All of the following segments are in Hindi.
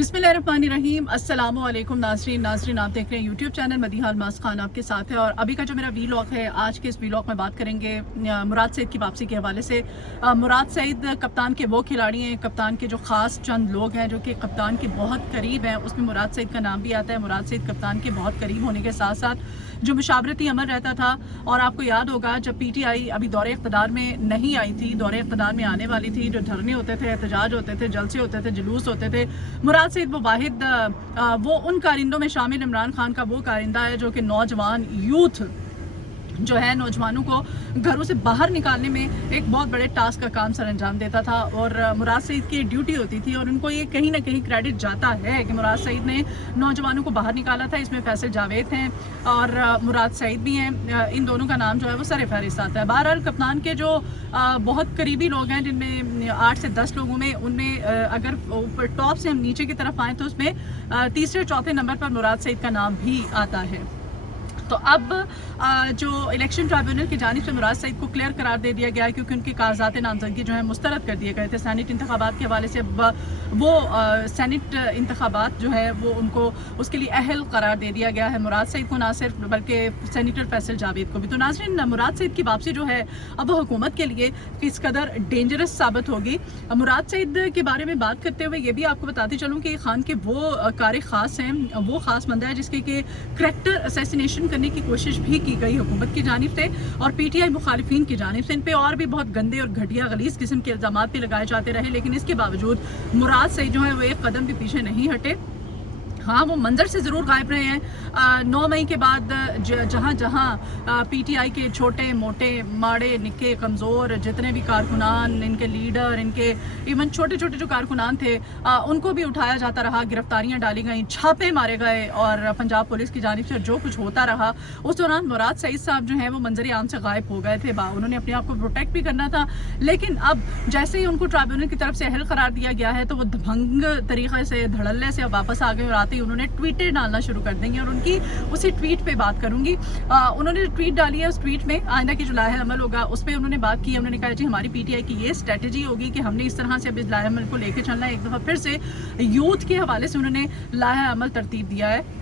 बिस्मिल्लाहिर्रहमानिर्रहीम। अस्सलामु अलैकुम नाज़रीन आप देख रहे हैं यूट्यूब चैनल मदीहा अलमास खान आपके साथ है। और अभी का जो मेरा वीलॉग है, आज के इस वीलॉग में बात करेंगे मुराद सईद की वापसी के हवाले से। मुराद सईद कप्तान के वो खिलाड़ी हैं, कप्तान के जो ख़ास चंद लोग हैं जो कि कप्तान के बहुत करीब हैं, उसमें मुराद सईद का नाम भी आता है। मुराद सईद कप्तान के बहुत करीब होने के साथ साथ जो मुशावरती अमल रहता था, और आपको याद होगा जब PTI अभी दौरे इक़्तिदार में नहीं आई थी, दौरे इक़्तिदार में आने वाली थी, जो धरने होते थे, एहतजाज होते थे, जलसे होते थे, जुलूस होते थे, मुराद सईद वो वाहिद वो उन कारिंदों में शामिल, इमरान खान का वो कारिंदा है जो कि नौजवान यूथ जो है, नौजवानों को घरों से बाहर निकालने में एक बहुत बड़े टास्क का काम सर अंजाम देता था। और मुराद सईद की ड्यूटी होती थी, और उनको ये कहीं ना कहीं क्रेडिट जाता है कि मुराद सईद ने नौजवानों को बाहर निकाला था। इसमें फैसल जावेद हैं और मुराद सईद भी हैं, इन दोनों का नाम जो है वो सर फहरिस्त आता है। बहरहाल कप्तान के जो बहुत करीबी लोग हैं, जिनमें 8 से 10 लोगों में, उनमें अगर टॉप से हम नीचे की तरफ आएँ तो उसमें तीसरे चौथे नंबर पर मुराद सईद का नाम भी आता है। तो अब जो इलेक्शन ट्राइब्यूनल की जानिब से मुराद सईद को क्लियर करार दे दिया गया है, क्योंकि उनकी कागजात नामजदगी जो है मुस्तरद कर दिए गए थे सैनेट इंतखाबात के हवाले से। वो सैनेट इंतखाबात जो है वो उनको उसके लिए अहल करार दे दिया गया है, मुराद सईद को ना सिर्फ बल्कि सैनेटर फैसल जावेद को भी। तो नाज़रीन, मुराद सईद की वापसी जो है अब वो हुकूमत के लिए किस कदर डेंजरस साबित होगी। मुराद सईद के बारे में बात करते हुए ये भी आपको बताती चलूँ कि खान के वो कार ख़ास हैं, वो ख़ास बंदा है जिसके कि करैक्टर असैसिनेशन करने की कोशिश भी की गई हुकूमत की जानिब से और PTI मुखालिफिन की जानिब से। इन पे और भी बहुत गंदे और घटिया गलीज किस्म के इल्ज़ाम भी लगाए जाते रहे, लेकिन इसके बावजूद मुराद सईद जो है वो एक कदम भी पीछे नहीं हटे। हाँ, वो मंजर से ज़रूर गायब रहे हैं। 9 मई के बाद जहाँ जहाँ PTI के छोटे मोटे माड़े निक्के कमज़ोर जितने भी कारकुनान, इनके लीडर, इनके इवन छोटे छोटे जो कारकुनान थे, उनको भी उठाया जाता रहा, गिरफ्तारियाँ डाली गई, छापे मारे गए और पंजाब पुलिस की जानिब से जो कुछ होता रहा। उस दौरान मुराद सईद साहब जो हैं वो मंजर आम से गायब हो गए थे। उन्होंने अपने आप को प्रोटेक्ट भी करना था, लेकिन अब जैसे ही उनको ट्राइब्यूनल की तरफ से अहल करार दिया गया है तो वो दबंग तरीक़े से, धड़ल्ले से वापस आ गए और आते ही उन्होंने ट्वीटें डालना शुरू कर देंगे। और उनकी उसी ट्वीट पे बात करूंगी। उन्होंने जो ट्वीट डाली है, उस ट्वीट में आइंदा की जो लाहे अमल होगा उस पर उन्होंने बात की। उन्होंने कहा जी हमारी PTI की ये स्ट्रेटजी होगी कि हमने इस तरह से अब इस लाहे अमल को लेकर चलना है। एक दफ़ा फिर से यूथ के हवाले से उन्होंने लाहे अमल तरतीब दिया है।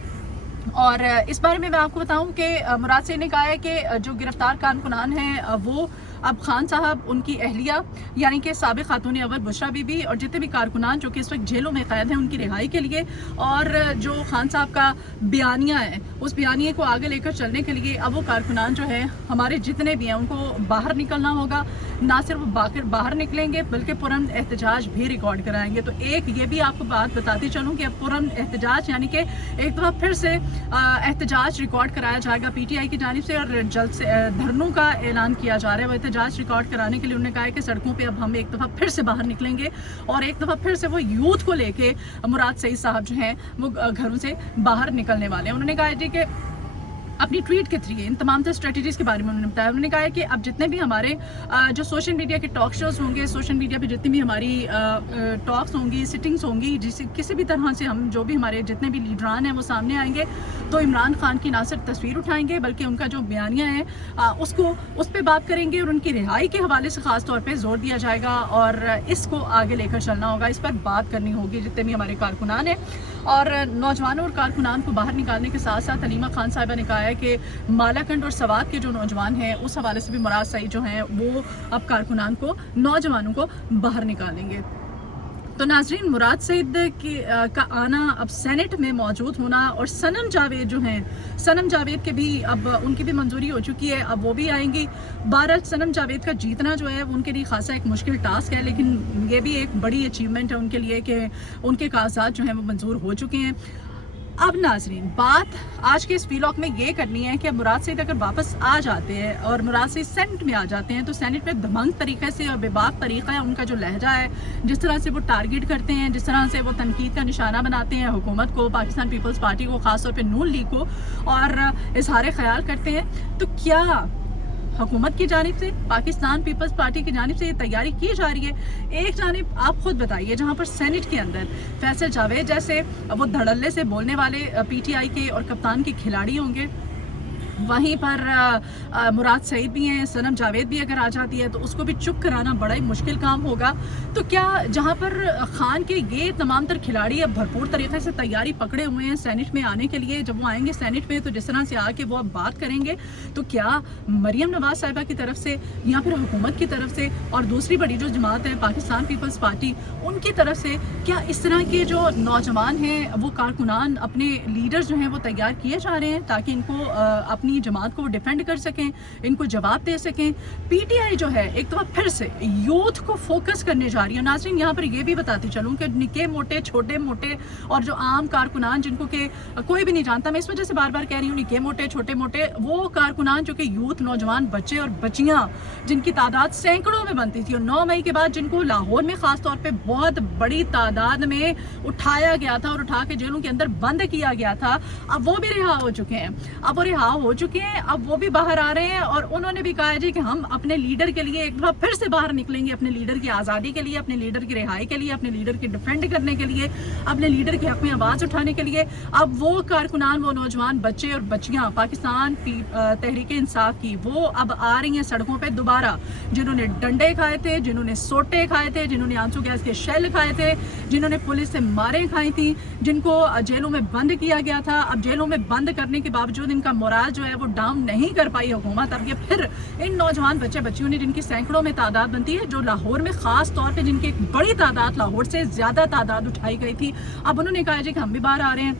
और इस बारे में मैं आपको बताऊं कि मुराद सईद ने कहा है कि जो गिरफ्तार कारकुनान हैं वो अब खान साहब, उनकी अहलिया यानी कि साबिक खातून अव्वल बुशरा बीबी और जितने भी कारकुनान जो कि इस वक्त जेलों में कैद हैं उनकी रिहाई के लिए, और जो खान साहब का बयानिया है उस बयानिए को आगे लेकर चलने के लिए अब वो कारकुनान जो है हमारे जितने भी हैं उनको बाहर निकलना होगा। ना सिर्फ बाहर निकलेंगे बल्कि पुरन एहतजाज भी रिकॉर्ड कराएंगे। तो एक ये भी आपको बात बताती चलूँ कि अब पुरन एहतजाज यानी कि एक दफ़ा फिर से एहतजाज रिकॉर्ड कराया जाएगा PTI की जानिब से, और जल्द से धरनों का ऐलान किया जा रहा है। वो एहतजाज रिकॉर्ड कराने के लिए उन्होंने कहा है कि सड़कों पे अब हम एक दफ़ा फिर से बाहर निकलेंगे और एक दफ़ा फिर से वो यूथ को लेके मुराद सईद साहब जो हैं वो घरों से बाहर निकलने वाले हैं। उन्होंने कहा है जी कि अपनी ट्वीट के थ्रू इन तमाम से स्ट्रेटजीज के बारे में उन्होंने बताया। उन्होंने कहा है कि अब जितने भी हमारे जो सोशल मीडिया के टॉक शोज होंगे, सोशल मीडिया पे जितनी भी हमारी टॉक्स होंगी, सिटिंग्स होंगी, जिससे किसी भी तरह से हम जो भी हमारे जितने भी लीडरान हैं वो सामने आएंगे, तो इमरान खान की ना सिर्फ तस्वीर उठाएंगे बल्कि उनका जो बयानिया है उसको उस पर बात करेंगे और उनकी रिहाई के हवाले से ख़ास तौर पर जोर दिया जाएगा और इसको आगे लेकर चलना होगा। इस पर बात करनी होगी जितने भी हमारे कारकुनान हैं। और नौजवानों और कारकुनान को बाहर निकालने के साथ साथ हलीमा खान साहिबा ने कहा है कि मालाकंड और सवात के जो नौजवान हैं उस हवाले से भी मुराद सईद जो हैं वो अब कारकुनान को, नौजवानों को बाहर निकालेंगे। तो नाजरीन, मुराद सईद का आना, अब सेनेट में मौजूद होना, और सनम जावेद जो हैं, सनम जावेद के भी अब उनकी भी मंजूरी हो चुकी है, अब वो भी आएंगी। 12 सनम जावेद का जीतना जो है वो उनके लिए खासा एक मुश्किल टास्क है, लेकिन ये भी एक बड़ी अचीवमेंट है उनके लिए कि उनके कागजात जो हैं वो मंजूर हो चुके हैं। अब नाजरीन, बात आज के इस व्लॉग में ये करनी है कि मुराद सईद अगर वापस आ जाते हैं और मुराद सईद सेनेट में आ जाते हैं तो सेनेट में दमंग तरीके से और बेबाक तरीका है उनका जो लहजा है, जिस तरह से वो टारगेट करते हैं, जिस तरह से वो तनकीद का निशाना बनाते हैं हुकूमत को, पाकिस्तान पीपल्स पार्टी को, ख़ासतौर पर नून लीग को, और इजहार ख्याल करते हैं, तो क्या हुकूमत की जानिब से, पाकिस्तान पीपल्स पार्टी की जानिब से ये तैयारी की जा रही है? एक जानिब आप खुद बताइए, जहाँ पर सेनेट के अंदर फैसल जावेद जैसे वो धड़ल्ले से बोलने वाले PTI के और कप्तान के खिलाड़ी होंगे, वहीं पर मुराद सईद भी हैं, सनम जावेद भी अगर आ जाती है तो उसको भी चुप कराना बड़ा ही मुश्किल काम होगा। तो क्या जहां पर खान के ये तमाम तर खिलाड़ी अब भरपूर तरीके से तैयारी पकड़े हुए हैं सेनेट में आने के लिए, जब वो आएंगे सेनेट में तो जिस तरह से आके वो अब बात करेंगे, तो क्या मरियम नवाज साहिबा की तरफ से या फिर हुकूमत की तरफ से और दूसरी बड़ी जो जमात है पाकिस्तान पीपल्स पार्टी उनकी तरफ से क्या इस तरह के जो नौजवान हैं वो कारकुनान अपने लीडर्स जो हैं वो तैयार किए जा रहे हैं ताकि इनको अपनी जमात को डिफेंड कर सकें, इनको जवाब दे सकें। पीटीआई जो है एक दफ़ा फिर से यूथ को फोकस करने जा रही है। नाज़रीन यहाँ पर ये भी बताती चलूँ कि निके मोटे छोटे मोटे और जो आम कारकुनान जिनको के कोई भी नहीं जानता, मैं इस वजह से बार बार कह रही हूँ निके मोटे छोटे मोटे, वो कारकुनान जो कि यूथ नौजवान बच्चे और बच्चियाँ जिनकी तादाद सैकड़ों में बनती थी और 9 मई के बाद जिनको लाहौर में ख़ास तौर पर बहुत बड़ी तादाद में उठाया गया था और उठा के जेलों के अंदर बंद किया गया था, अब वो भी रिहा हो चुके हैं। अब वो रिहा हो चुके हैं, अब वो भी बाहर आ रहे हैं और उन्होंने भी कहा है जी कि हम अपने लीडर के लिए एक बार फिर से बाहर निकलेंगे, अपने लीडर की आज़ादी के लिए, अपने लीडर की रिहाई के लिए, अपने लीडर की डिफेंड करने के लिए, अपने लीडर के हक में आवाज़ उठाने के लिए। अब वो कारकुनान, वो नौजवान बच्चे और बच्चियाँ पाकिस्तान तहरीक इंसाफ की, वो अब आ रही हैं सड़कों पर दोबारा, जिन्होंने डंडे खाए थे, जिन्होंने सोटे खाए थे, जिन्होंने आंसू गैस के शेल खाए थे, जिन्होंने पुलिस से मारें खाई थी, जिनको जेलों में बंद किया गया था। अब जेलों में बंद करने के बावजूद इनका मोराल जो है वो डाउन नहीं कर पाई हुकूमत। अब ये फिर इन नौजवान बच्चे बच्चियों ने, जिनकी सैकड़ों में तादाद बनती है, जो लाहौर में खास तौर पे जिनकी एक बड़ी तादाद, लाहौर से ज्यादा तादाद उठाई गई थी, अब उन्होंने कहा है कि हम भी बाहर आ रहे हैं,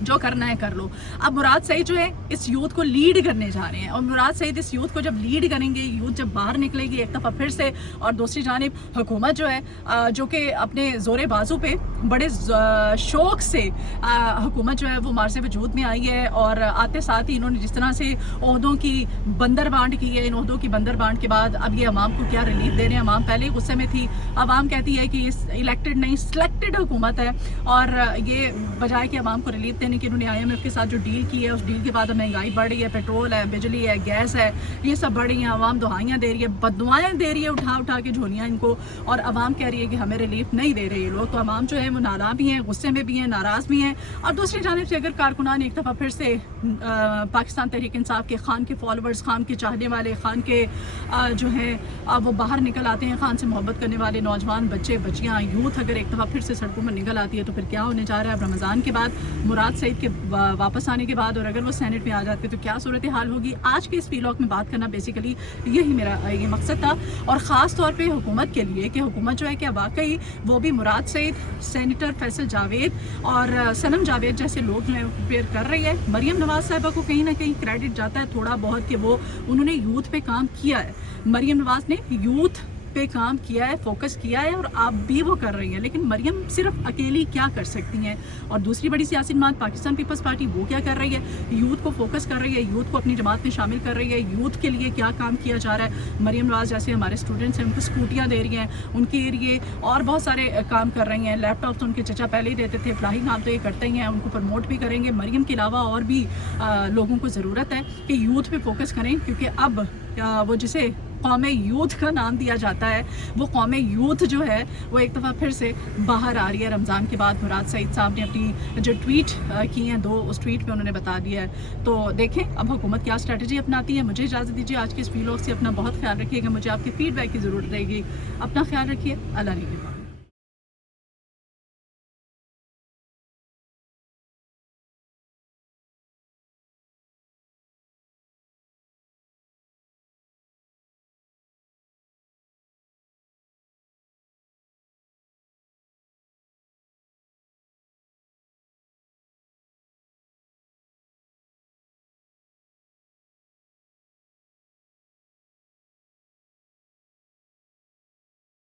जो करना है कर लो। अब मुराद सईद जो है इस यूथ को लीड करने जा रहे हैं और मुराद सईद इस यूथ को जब लीड करेंगे, यूथ जब बाहर निकलेगी एक दफ़ा फिर से, और दूसरी जानिब हुकूमत जो है जो कि अपने ज़ोरे बाजू पे बड़े शौक से हुकूमत जो है वो मार्ज़े वजूद में आई है और आते साथ ही इन्होंने जिस तरह से ओहदों की बंदर बांट की है, इन ओहदों की बंदर बांट के बाद अब ये अवाम को क्या रिलीफ दे रहे हैं। अवाम पहले ही गुस्से में थी, अवाम कहती है कि इस इलेक्टेड नहीं सिलेक्टेड हुकूमत है और ये बजाय कि अवाम को रिलीफ कि इन्होंने IMF के साथ जो डील की है उस डील के बाद महंगाई बढ़ रही है, पेट्रोल है, बिजली है, गैस है, ये सब बढ़ रही है, आवाम दुआएं दे रही है, बददुआएं दे रही है उठा उठा के झोलियाँ इनको, और आवाम कह रही है कि हमें रिलीफ नहीं दे रहे ये लोग। तो आवाम जो है वो नाराज़ भी हैं, गुस्से में भी हैं, नाराज़ भी हैं। और दूसरी जानिब से अगर कारकुनान एक दफ़ा फिर से पाकिस्तान तहरीक इंसाफ के, खान के फॉलोअर्स, खान के चाहने वाले, खान के जो हैं वो बाहर निकल आते हैं, खान से मोहब्बत करने वाले नौजवान बच्चे बच्चियाँ, यूथ अगर एक दफ़ा फिर से सड़कों में निकल आती है तो फिर क्या होने जा रहा है। अब रमज़ान के बाद, मुराद सईद के वापस आने के बाद, और अगर वो सेनेट में आ जाते तो क्या सूरत हाल होगी। आज के इस व्लॉग में बात करना बेसिकली यही मेरा ये मकसद था, और ख़ास तौर पे हुकूमत के लिए कि हुकूमत जो है क्या वाकई वो भी मुराद सईद, सेनेटर फैसल जावेद और सनम जावेद जैसे लोग जो है प्रिपेयर कर रही है। मरियम नवाज साहिबा को कहीं ना कहीं क्रेडिट जाता है थोड़ा बहुत कि वो उन्होंने यूथ पे काम किया है। मरियम नवाज ने यूथ पे काम किया है, फोकस किया है, और आप भी वो कर रही हैं, लेकिन मरियम सिर्फ अकेली क्या कर सकती हैं। और दूसरी बड़ी सियासी जमात पाकिस्तान पीपल्स पार्टी वो क्या कर रही है, यूथ को फोकस कर रही है, यूथ को अपनी जमात में शामिल कर रही है, यूथ के लिए क्या काम किया जा रहा है। मरियम नवाज जैसे हमारे स्टूडेंट्स हैं उनको स्कूटियाँ दे रही हैं, उनके लिए और बहुत सारे काम कर रही हैं। लैपटॉप तो उनके चचा पहले ही देते थे, फलाही काम तो ये करते ही हैं, उनको प्रमोट भी करेंगे। मरियम के अलावा और भी लोगों को ज़रूरत है कि यूथ पे फोकस करें, क्योंकि अब वो जिसे कौम यूथ का नाम दिया जाता है, वो कौम यूथ जो है वो एक दफ़ा फिर से बाहर आ रही है रमज़ान के बाद। मुराद सईद साहब ने अपनी जो ट्वीट की हैं दो, उस ट्वीट पे उन्होंने बता दिया है। तो देखें अब हुकूमत क्या स्ट्रेटजी अपनाती है। मुझे इजाज़त दीजिए, आज के इस व्लॉग से अपना बहुत ख्याल रखिएगा, मुझे आपके फीडबैक की ज़रूरत रहेगी। अपना ख्याल रखिए, अल्लाह निगहबान।